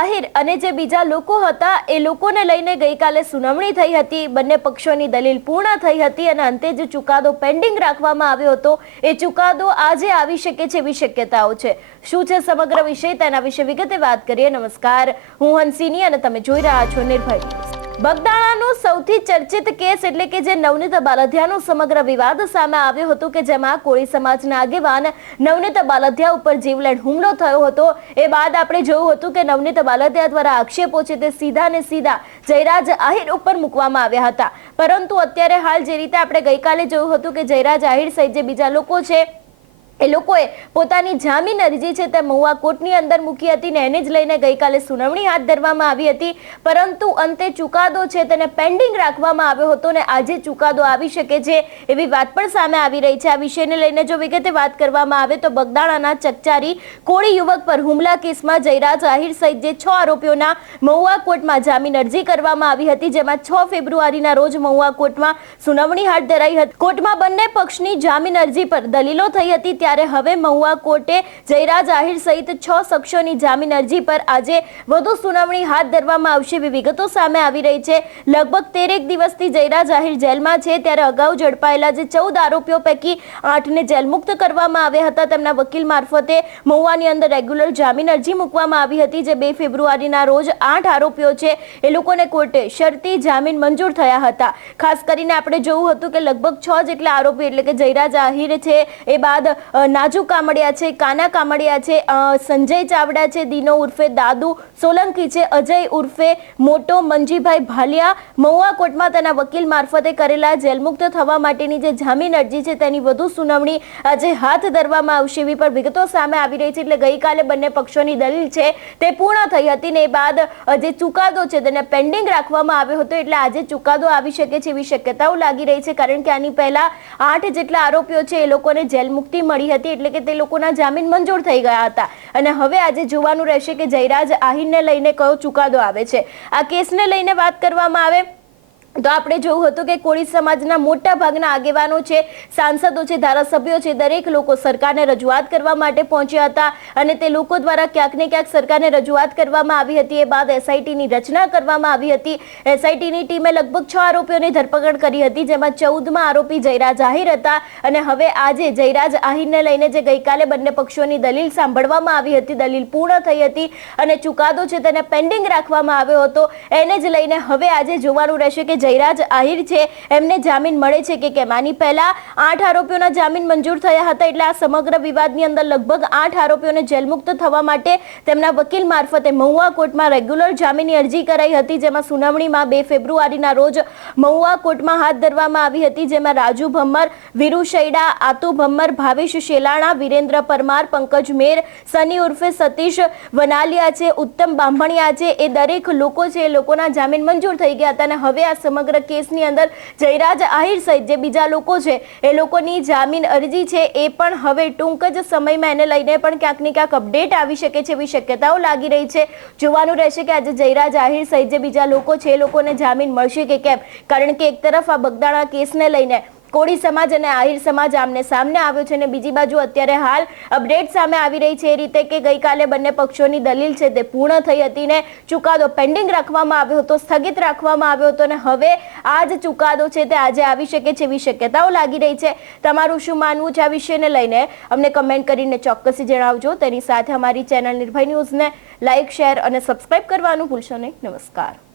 આહિર અને જે બીજા લોકો હતા એ લોકોને લઈને ગઈકાલે સુનાવણી થઈ હતી। બંને પક્ષોની દલીલ પૂર્ણ થઈ હતી અને અંતે જે ચુકાદો પેન્ડિંગ રાખવામાં આવ્યો હતો એ ચુકાદો આજે આવી શકે છે એવી શક્યતાઓ છે। શું છે સમગ્ર વિષય તેના વિશે વિગતે વાત કરીએ। નમસ્કાર, હું હંસિની અને તમે જોઈ રહ્યા છો નિર્ભય। બગદાણાનો સૌથી ચર્ચિત કેસ એટલે કે જે નવનીત બાલધિયાનો સમગ્ર વિવાદ સામે આવ્યો હતો કે જેમાં કોળી સમાજના આગેવાન નવનીત બાલધિયા ઉપર જીવલેણ હુમલો થયો હતો। એ બાદ આપણે જોયું હતું કે નવનીત બાલધિયા દ્વારા આક્ષેપો છે તે સીધા ને સીધા જયરાજ આહિર ઉપર મૂકવામાં આવ્યા હતા। પરંતુ અત્યારે હાલ જે રીતે આપણે ગઈકાલે જોયું હતું કે જયરાજ આહિર સહિત જે બીજા લોકો છે એ લોકોએ પોતાની જામીન અરજી છે તે મહુવા કોર્ટની અંદર મૂકી હતી ને એને જ લઈને ગઈકાલે સુનાવણી હાથ ધરવામાં આવી હતી। પરંતુ અંતે ચુકાદો છે તેને પેન્ડિંગ રાખવામાં આવ્યો હતો ને આજે ચુકાદો આવી શકે છે એવી વાત પણ સામે આવી રહી છે। આ વિષયને લઈને જો વિગતે વાત કરવામાં આવે તો બગદાણાના ચકચારી કોળી યુવક પર હુમલા કેસમાં જયરાજ આહિર સહિત જે 6 આરોપીઓના મહુવા કોર્ટમાં જામીન અરજી કરવામાં આવી હતી, જેમાં 6 ફેબ્રુઆરીના રોજ મહુવા કોર્ટમાં સુનાવણી હાથ ધરાઈ હતી। કોર્ટમાં બંને પક્ષની જામીન અરજી પર દલીલો થઈ હતી। ત્યારે હવે મહુવા કોર્ટે જયરાજ આહિર સહિત 6 શખ્સોની જામીન અરજી પર આજે વધુ સુનાવણી હાથ ધરવામાં આવશે એવી વિગતો સામે આવી રહી છે। લગભગ 13 દિવસથી જયરાજ આહિર જેલમાં છે। ત્યારે અગાઉ ઝડપાયેલા જે 14 આરોપીઓ પૈકી 8ને જેલ મુક્ત કરવામાં આવ્યા હતા। તેમના વકીલ મારફતે મહુવાની અંદર રેગ્યુલર જામીન અરજી મૂકવામાં આવી હતી। જે 2 ફેબ્રુઆરીના રોજ 8 આરોપીઓ છે એ લોકોને કોર્ટે શરતી જામીન મંજૂર થયા હતા। ખાસ કરીને આપણે જોયું હતું કે લગભગ 6 જેટલા આરોપી એટલે કે જયરાજ આહિર છે, એ બાદ નાજુ કામડિયા છે, કાના કામડિયા છે, સંજય ચાવડા છે, દીનો ઉર્ફે દાદુ સોલંકી છે, અજય ઉર્ફે મોટો, મંજીભાઈ ભાલિયા મહુવા કોર્ટમાં તેના વકીલ મારફતે કરેલા જેલમુક્ત થવા માટેની જે જામીન અરજી છે તેની વધુ સુનાવણી આજે હાથ ધરવામાં આવશે એવી પણ વિગતો સામે આવી રહી છે। એટલે ગઈકાલે બંને પક્ષોની દલીલ છે તે પૂર્ણ થઈ હતી ને એ બાદ જે ચુકાદો છે તેને પેન્ડિંગ રાખવામાં આવ્યો હતો। એટલે આજે ચુકાદો આવી શકે છે એવી શક્યતાઓ લાગી રહી છે, કારણ કે આની પહેલા 8 જેટલા આરોપીઓ છે એ લોકોને જેલ મુક્તિ મળી હતી, એટલે કે તે લોકોના જામીન મંજૂર થઈ ગયા હતા। અને હવે આજે જોવાનું રહેશે કે જયરાજ આહિરને લઈને કયો ચુકાદો આવે છે। આ કેસને લઈને વાત કરવામાં આવે તો આપણે જોયું હતું કે કોળી સમાજના મોટા ભાગના આગેવાનો છે, સાંસદો છે, ધારાસભ્યો છે, દરેક લોકો સરકારને રજૂઆત કરવા માટે પહોંચ્યા હતા અને તે લોકો દ્વારા ક્યાંક ને ક્યાંક સરકારને રજૂઆત કરવામાં આવી હતી। એ બાદ એસઆઈટીની રચના કરવામાં આવી હતી। એસઆઈટીની ટીમે લગભગ 6 આરોપીઓની ધરપકડ કરી હતી, જેમાં 14મા આરોપી જયરાજ આહિર હતા। અને હવે આજે જયરાજ આહિરને લઈને જે ગઈકાલે બંને પક્ષોની દલીલ સાંભળવામાં આવી હતી, દલીલ પૂર્ણ થઈ હતી અને ચુકાદો છે તેને પેન્ડિંગ રાખવામાં આવ્યો હતો। એને જ લઈને હવે આજે જોવાનું રહેશે કે જયરાજ આહિર છે એમને જામીન મળે છે કે કેમ। આની પહેલા 8 આરોપીઓના જામીન મંજૂર થયા હતા। એટલે આ સમગ્ર વિવાદની અંદર લગભગ 8 આરોપીઓને જેલમુક્ત થવા માટે તેમના વકીલ મારફતે મહુવા કોર્ટમાં રેગ્યુલર જામીનની અરજી કરાઈ હતી, જેમાં સુનાવણીમાં 2 ફેબ્રુઆરીના રોજ મહુવા કોર્ટમાં હાથ ધરવામાં આવી હતી। જેમાં રાજુ ભમ્મર, વીરુ શૈડા, આતુ ભમ્મર, ભાવેશ શેલાણા, વિરેન્દ્ર પરમાર, પંકજ મેર, સની ઉર્ફે સતીશ વનાલિયા છે, ઉત્તમ બાંભણિયા છે, એ દરેક લોકો છે એ લોકોના જામીન મંજૂર થઈ ગયા હતા। અને હવે આ સમગ્ર કેસની અંદર જયરાજ આહિર સહિત જે બીજા લોકો છે એ લોકોની જામીન અરજી છે એ પણ હવે ટૂંક જ સમયમાં એને લઈને પણ ક્યાંક ને ક્યાંક અપડેટ આવી શકે છે એવી શક્યતાઓ લાગી રહી છે। જોવાનું રહેશે કે આજે જયરાજ આહિર સહિત જે બીજા લોકો છે એ લોકોને જામીન મળશે કે કેમ, કારણ કે એક તરફ આ બગદાણા કેસને લઈને કોળી સમાજ અને આહિર સમાજ આમને સામને આવ્યો છે અને બીજી બાજુ અત્યારે હાલ અપડેટ સામે આવી રહી છે એ રીતે કે ગઈકાલે બંને પક્ષોની દલીલ છે તે પૂર્ણ થઈ હતી ને ચુકાદો પેન્ડિંગ રાખવામાં આવ્યો હતો, સ્થગિત રાખવામાં આવ્યો હતો અને હવે આ જ ચુકાદો છે તે આજે આવી શકે છે એવી શક્યતાઓ લાગી રહી છે। તમારું શું માનવું છે આ વિષયને લઈને અમને કમેન્ટ કરીને ચોક્કસથી જણાવજો। તેની સાથે અમારી ચેનલ નિર્ભય ન્યૂઝને લાઇક, શેર અને સબસ્ક્રાઇબ કરવાનું ભૂલશો નહીં। નમસ્કાર।